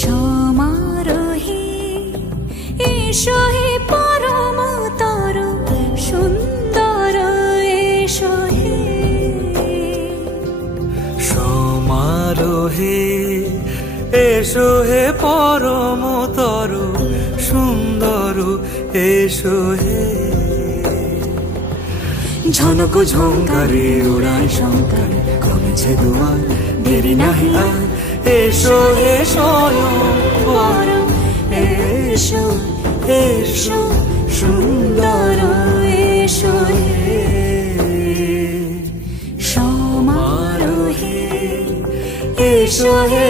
সমারোহে এসো হে পরমতর সুন্দর এসো হে। সমারোহে এসো হে পরমতর সুন্দর এসো হে। ঝনক ঝঙ্কারে ওড়ায় শঙ্কর কমেছে দুয়ার দেরি নাহি আর। এসো হে স্বয়ং বর এসো এসো সুন্দর এসো হে। সমারোহে এসো হে